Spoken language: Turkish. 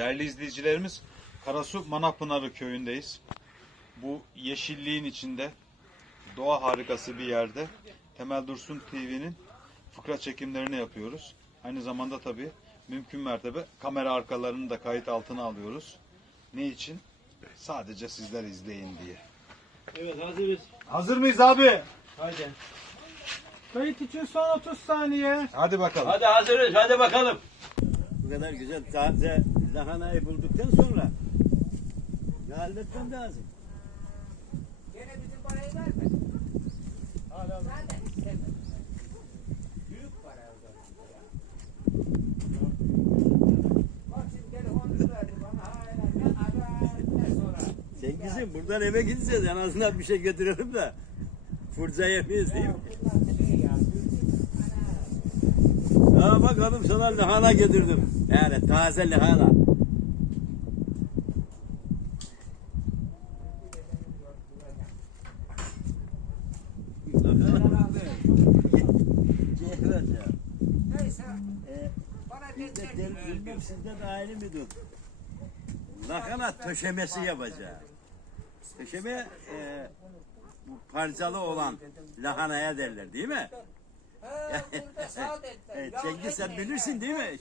Değerli izleyicilerimiz, Karasu Manapınarı köyündeyiz. Bu yeşilliğin içinde, doğa harikası bir yerde Temel Dursun TV'nin fıkra çekimlerini yapıyoruz. Aynı zamanda tabii mümkün mertebe kamera arkalarını da kayıt altına alıyoruz. Ne için? Sadece sizler izleyin diye. Evet hazırız. Hazır mıyız abi? Hadi. Kayıt için son 30 saniye. Hadi bakalım. Hadi hazırız. Hadi bakalım. Bu kadar güzel taze lahanayı bulduktan sonra ne halletmem lazım? Gene bizim parayı vermedi. Zaten istemedi. Büyük para o zaman ya. Bak şimdi telefonunu verdi bana hala ne. Cengiz'im buradan eve gideceğiz en azından bir şey götürelim de fırça yemeyiz değil mi? Bunlar şey ya. Ha bak hanım sana lahana getirdim. Yani taze lahana. Neyse Ee, bana biz de bilmem de ayrı mıdır? Lahana töşemesi yapacağız. Töşeme e, bu parçalı olan lahanaya derler değil mi? He, burada. Evet, Ya Cengiz sen bilirsin değil mi?